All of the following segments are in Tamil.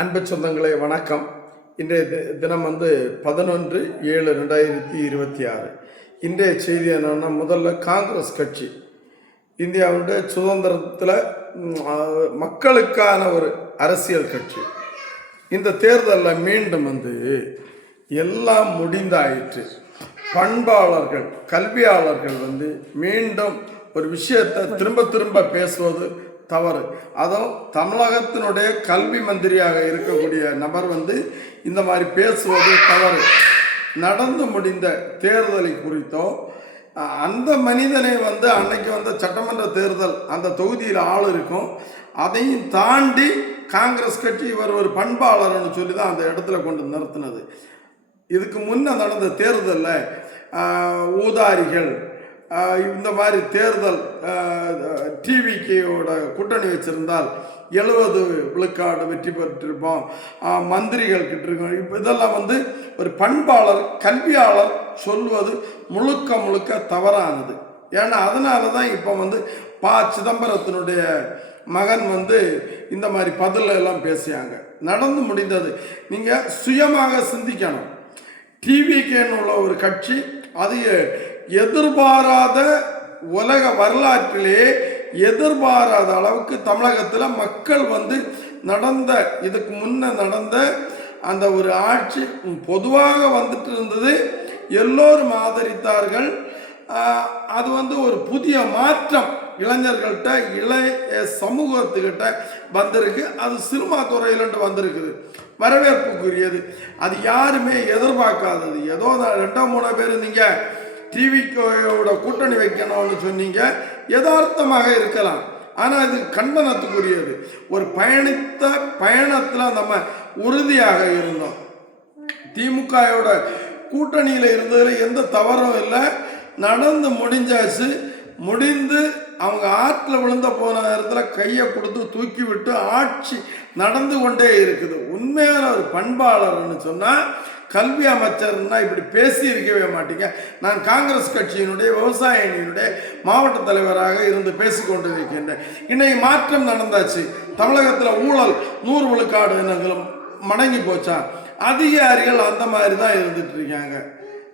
அன்பு சொந்தங்களே வணக்கம். இன்றைய தினம் 11/7/2026. இன்றைய செய்தி என்னன்னா, முதல்ல காங்கிரஸ் கட்சி இந்தியாவுடைய சுதந்திரத்தில் மக்களுக்கான ஒரு அரசியல் கட்சி. இந்த தேர்தலில் மீண்டும் எல்லாம் முடிந்தாயிற்று. பண்பாளர்கள் கல்வியாளர்கள் மீண்டும் ஒரு விஷயத்தை திரும்ப திரும்ப பேசுவது தவறு. அதுவும் தமிழகத்தினுடைய கல்வி மந்திரியாக இருக்கக்கூடிய நபர் இந்த மாதிரி பேசுவது தவறு. நடந்து முடிந்த தேர்தலை குறித்தோ அந்த மனிதனை அன்னைக்கு சட்டமன்ற தேர்தல் அந்த தொகுதியில் ஆள் இருக்கும், அதையும் தாண்டி காங்கிரஸ் கட்சி இவர் ஒரு பண்பாளர்னு சொல்லி தான் அந்த இடத்துல கொண்டு நிறுத்தினது. இதுக்கு முன்ன நடந்த தேர்தலில் ஊதாரிகள் இந்த மாதிரி தேர்தல் டிவிகேயோட கூட்டணி வச்சிருந்தால் 70 விழுக்காடு வெற்றி பெற்றிருப்போம், மந்திரிகள் கிட்ட இருக்கோம். இப்போ இதெல்லாம் ஒரு பண்பாளர் கல்வியாளர் சொல்வது முழுக்க தவறானது. ஏன்னா அதனால தான் இப்போ ப. சிதம்பரத்தினுடைய மகன் இந்த மாதிரி பதில் எல்லாம் பேசியாங்க. நடந்து முடிந்தது. நீங்கள் சுயமாக சிந்திக்கணும். டிவிகேன்னு உள்ள ஒரு கட்சி, அது எதிர்பாராத உலக வரலாற்றிலே எதிர்பாராத அளவுக்கு தமிழகத்தில் மக்கள் நடந்த இதுக்கு முன்ன நடந்த அந்த ஒரு ஆட்சி பொதுவாக வந்துட்டு இருந்தது. எல்லோரும் ஆதரித்தார்கள். அது ஒரு புதிய மாற்றம் இளைஞர்கள்ட்ட இளைய சமூகத்துக்கிட்ட வந்திருக்கு. அது சினிமா துறையிலிருந்து வந்திருக்குது, வரவேற்புக்குரியது. அது யாருமே எதிர்பார்க்காதது. ஏதோ 2-3 பேர் நீங்கள் டிவிக்கோட கூட்டணி வைக்கணும்னு சொன்னீங்க, யதார்த்தமாக இருக்கலாம். ஆனால் இது கண்டனத்துக்குரியது. ஒரு பயணத்தில் நம்ம உறுதியாக இருந்தோம். திமுகவோட கூட்டணியில் இருந்ததில் எந்த தவறும் இல்லை. நடந்து முடிஞ்சாச்சு. முடிந்து அவங்க ஆற்றில் விழுந்த போன நேரத்தில் கையை கொடுத்து தூக்கி விட்டு ஆட்சி நடந்து கொண்டே இருக்குது. உண்மையான ஒரு பண்பாளர்னு சொன்னால் கல்வி அமைச்சர்னா இப்படி பேசி இருக்கவே மாட்டீங்க. நான் காங்கிரஸ் கட்சியினுடைய விவசாய அணியினுடைய மாவட்ட தலைவராக இருந்து பேசிக்கொண்டு இருக்கின்றேன். இன்னைக்கு மாற்றம் நடந்தாச்சு. தமிழகத்தில் ஊழல் 100 விழுக்காடு மடங்கி போச்சா? அதிகாரிகள் அந்த மாதிரி தான் இருந்துட்டு இருக்காங்க.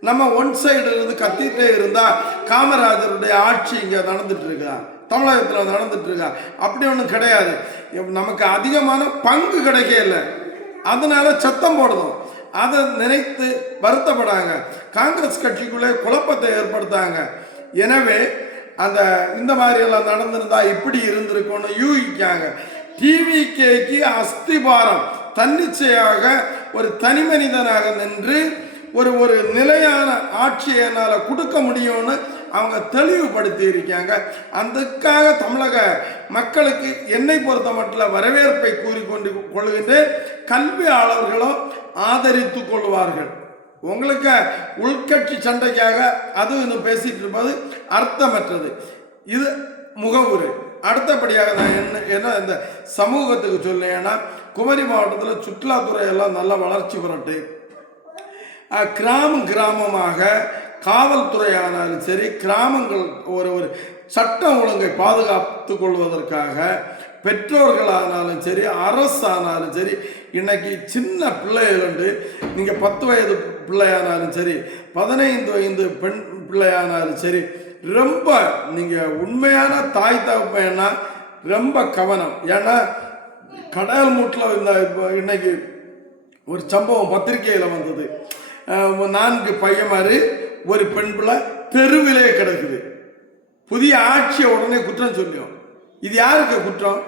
நம்ம ஒன் சைடு இருந்து கத்திட்டே இருந்தா காமராஜருடைய ஆட்சி இங்கே நடந்துட்டு இருக்கா, தமிழகத்தில் நடந்துட்டு இருக்கா? அப்படி ஒன்றும் கிடையாது. நமக்கு அதிகமான பங்கு கிடைக்கல, அதனால சத்தம் போடுறோம். அதை நினைத்து வருத்தப்படாங்க. காங்கிரஸ் கட்சிக்குள்ளே குழப்பத்தை ஏற்படுத்தாங்க. எனவே இந்த மாதிரி எல்லாம் நடந்திருந்தா இப்படி இருந்திருக்கும்னு யூகிக்காங்க. டிவிகேக்கு அஸ்திபாரம் தன்னிச்சையாக ஒரு தனி மனிதனாக நின்று ஒரு நிலையான ஆட்சியை என்னால் கொடுக்க முடியும்னு அவங்க தெளிவுபடுத்தி இருக்காங்க. அதுக்காக தமிழக மக்களுக்கு என்னை பொறுத்த மட்டும் வரவேற்பை கொள்கின்ற கல்வியாளர்களும் ஆதரித்து கொள்வார்கள். உங்களுக்கு உள்கட்சி சண்டைக்காக அது இன்னும் பேசிட்டு இருப்பது அர்த்தமற்றது. இது முகவுரை. அடுத்தபடியாக நான் என்ன இந்த சமூகத்துக்கு சொல்லேன்னா, குமரி மாவட்டத்தில் சுற்றுலாத்துறையெல்லாம் நல்ல வளர்ச்சி பெறட்டு. கிராமமாக காவல்துறையானாலும் சரி, கிராமங்கள் ஒரு சட்டம் ஒழுங்கை பாதுகாத்து கொள்வதற்காக பெற்றோர்களானாலும் சரி, அரசானாலும் சரி, இன்னைக்கு சின்ன பிள்ளைகள் நீங்கள் 10 வயது பிள்ளையானாலும் சரி, 15 வயது பெண் பிள்ளையானாலும் சரி, ரொம்ப நீங்கள் உண்மையான தாய் தகப்பன்னா ரொம்ப கவனம். ஏன்னா கடல் மூட்டில் இன்னைக்கு ஒரு சம்பவம் பத்திரிகையில் வந்தது. 4 பையன்மாரு ஒரு பெண் பிள்ளை தெருவிலே கிடக்குது. புதிய ஆட்சியை உடனே குற்றம் சொல்லியும். இது யாருக்கு குற்றம்?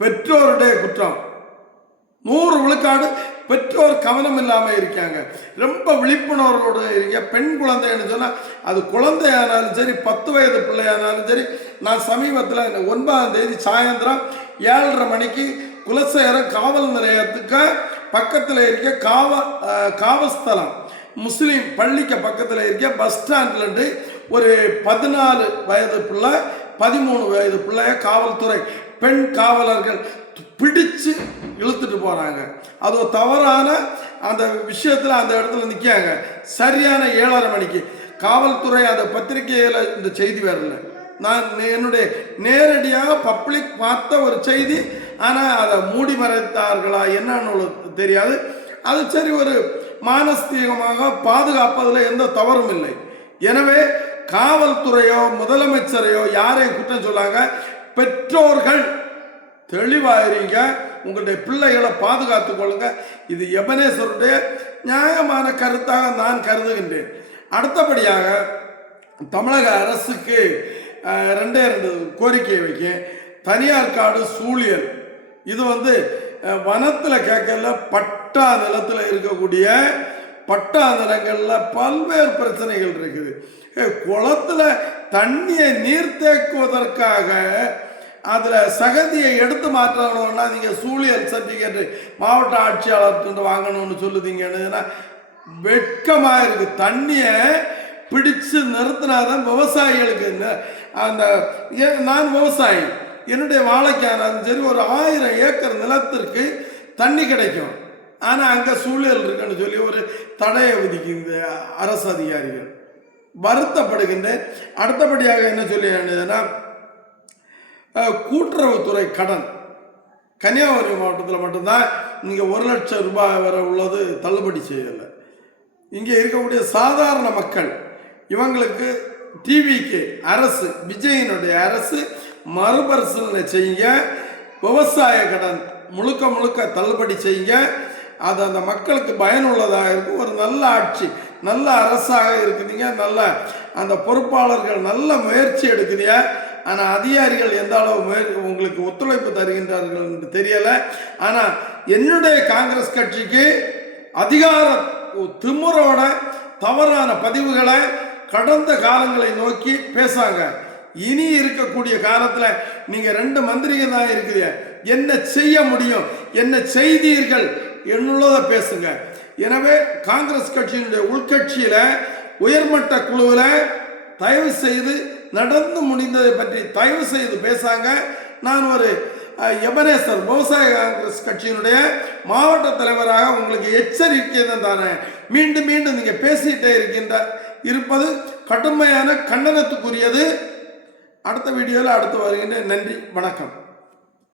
பெற்றோருடைய குற்றம். 100 விழுக்காடு பெற்றோர் கவனம் இல்லாமல் இருக்காங்க. ரொம்ப விழிப்புணர்வோடு இருக்க. பெண் குழந்தைன்னு சொன்னால் அது குழந்தையானாலும் சரி, 10 வயது பிள்ளையானாலும் சரி. நான் சமீபத்தில் 9ஆம் தேதி சாயந்தரம் 7:30 மணிக்கு குலசேகரம் காவல் நிலையத்துக்கு பக்கத்தில் இருக்க காவஸ்தலம் முஸ்லீம் பள்ளிக்கு பக்கத்தில் இருக்க பஸ் ஸ்டாண்ட்லேருந்து ஒரு 14 வயது பிள்ளை 13 வயது பிள்ளைய காவல்துறை பெண் காவலர்கள் பிடிச்சு இழுத்துட்டு போகிறாங்க. அது ஒரு தவறான அந்த விஷயத்தில் அந்த இடத்துல நிற்காங்க. சரியான 7:30 மணிக்கு காவல்துறை அந்த பத்திரிகையில் இந்த செய்தி வரல. நான் என்னுடைய நேரடியாக பப்ளிக் பார்த்த ஒரு செய்தி ஆனால் அதை மூடி மறைத்தார்களா என்னன்னு தெரியாது. அது சரி, ஒரு மானஸ்தீகமாக பாதுகாப்பதில் எந்த தவறும் இல்லை. எனவே காவல்துறையோ முதலமைச்சரையோ யாரையும் குற்றம் சொல்லாங்க. பெற்றோர்கள் தெளிவாயிருங்க, உங்களுடைய பிள்ளைகளை பாதுகாத்துக் கொள்ளுங்க. இது எபனேசருடைய நியாயமான கருத்தாக நான் கருதுகின்றேன். அடுத்தபடியாக தமிழக அரசுக்கு 2 கோரிக்கையை வைக்க. தனியார் காடு சூழியல் இது வனத்தில் கேட்கல, பட்டா நிலத்தில் இருக்கக்கூடிய பட்டா நிலங்களில் பல்வேறு பிரச்சனைகள் இருக்குது. குளத்துல தண்ணியை நீர் தேக்குவதற்காக அதில் சகதியை எடுத்து மாற்றணும்னா நீங்கள் சூழியல் சர்டிஃபிகேட்டு மாவட்ட ஆட்சியாளர்கிட்ட வாங்கணும்னு சொல்லுதீங்கன்னா வெட்கமாக இருக்குது. தண்ணியை பிடிச்சு நிறுத்தினாதான் விவசாயிகளுக்கு அந்த நான் விவசாயி, என்னுடைய வாழைக்கான சரி ஒரு 1000 ஏக்கர் நிலத்திற்கு தண்ணி கிடைக்கும். ஆனால் அங்கே சூழியல் இருக்குன்னு சொல்லி ஒரு தடையை விதிக்குது அரசு அதிகாரிகள். வருத்தப்படுகின்றேன். அடுத்தபடியாக என்ன சொல்லினா, கூட்டுறவுத்துறை கடன் கன்னியாகுமரி மாவட்டத்தில் மட்டும்தான் இங்கே 1 லட்சம் ரூபாய் வரை உள்ளது தள்ளுபடி செய்யலை. இங்கே இருக்கக்கூடிய சாதாரண மக்கள் இவங்களுக்கு டிவிக்கு அரசு, விஜயனுடைய அரசு மறுபரிசீலனை செய்யுங்க. விவசாய கடன் முழுக்க முழுக்க தள்ளுபடி செய்யுங்க. அது அந்த மக்களுக்கு பயனுள்ளதாக இருக்கும். ஒரு நல்ல ஆட்சி, நல்ல அரசாக இருக்குதுங்க. நல்ல அந்த பொறுப்பாளர்கள் நல்ல முயற்சி எடுக்குதுங்க. ஆனால் அதிகாரிகள் எந்த அளவு உங்களுக்கு ஒத்துழைப்பு தருகின்றார்கள் என்று தெரியலை. ஆனால் என்னுடைய காங்கிரஸ் கட்சிக்கு அதிகார திமுறோட தவறான பதிவுகளை கடந்த காலங்களை நோக்கி பேசாங்க. இனி இருக்கக்கூடிய காலத்தில் நீங்கள் 2 மந்திரிகள் தான் இருக்குது, என்ன செய்ய முடியும், என்ன செய்தீர்கள் என்னுள்ளதை பேசுங்க. எனவே காங்கிரஸ் கட்சியினுடைய உள்கட்சியில் உயர்மட்ட குழுவில் தயவு செய்து நடந்து முடிந்ததை பற்றி தயவு செய்து பேசாங்க. நான் ஒரு எபனேசர் விவசாய காங்கிரஸ் கட்சியினுடைய மாவட்ட தலைவராக உங்களுக்கு எச்சரிக்கை தான் தானே. மீண்டும் மீண்டும் நீங்கள் பேசிட்டே இருப்பது கடுமையான கண்டனத்துக்குரியது. அடுத்த வீடியோவில் அடுத்து வருகின்ற. நன்றி, வணக்கம்.